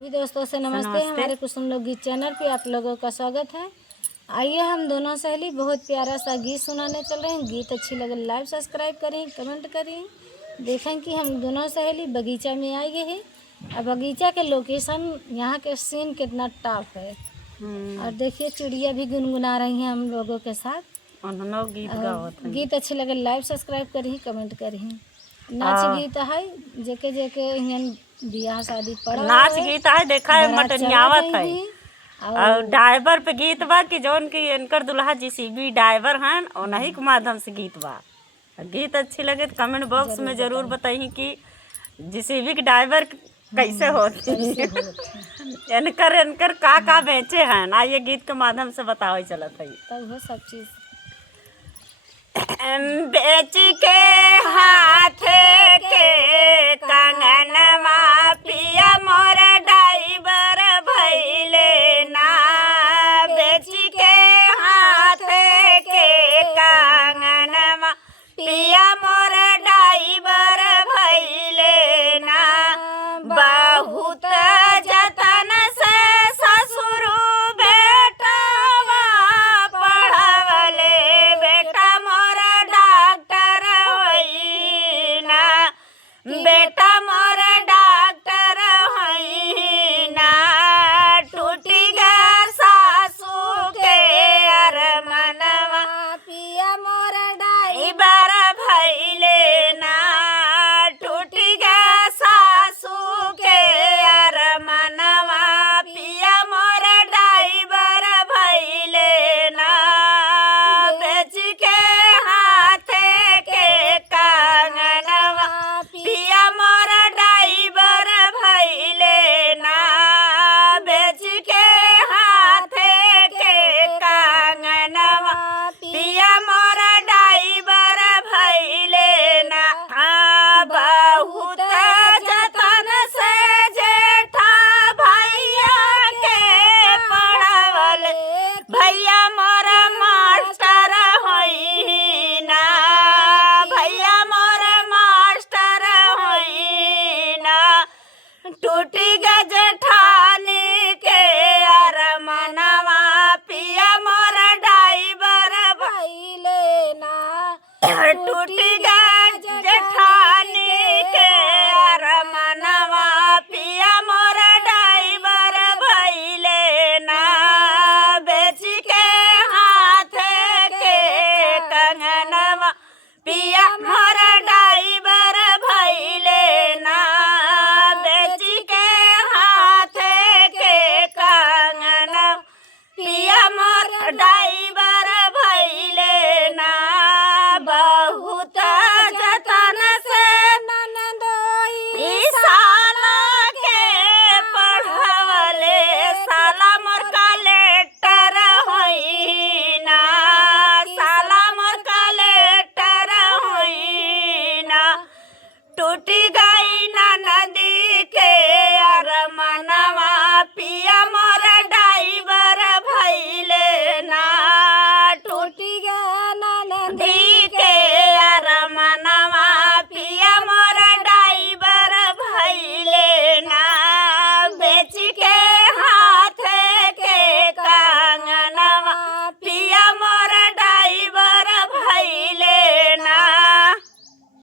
जी दोस्तों से नमस्ते। हमारे कुसुम लोकगीत चैनल पे आप लोगों का स्वागत है। आइए हम दोनों सहेली बहुत प्यारा सा गीत सुनाने चल रहे हैं। गीत अच्छी लगे लाइव सब्सक्राइब करें, कमेंट करें। देखें कि हम दोनों सहेली बगीचा में आई हैं और बगीचा के लोकेशन यहाँ के सीन कितना टॉप है। और देखिए चिड़िया भी गुनगुना रही हैं हम लोगों के साथ। गीत अच्छे लगे लाइव सब्सक्राइब करी, कमेंट करी। नाच गीत है जेके जेके यहाँ बियाह शादी पड़ा नाच गीत है देखा है मटनियावत है और और ड्राइवर पे गीत बा कि जौन की इनकर दुल्हा जीसीबी ड्राइवर हैं और नहीं के माध्यम से गीत बा। गीत अच्छी लगे तो कमेंट बॉक्स में जरूर बताइए कि जीसीबी के ड्राइवर कैसे होती इनकर इनकर का बेचे हैं ना, ये गीत के माध्यम से बताओ चलत है। तब वो सब चीज बेच के हाथ के कंगनवा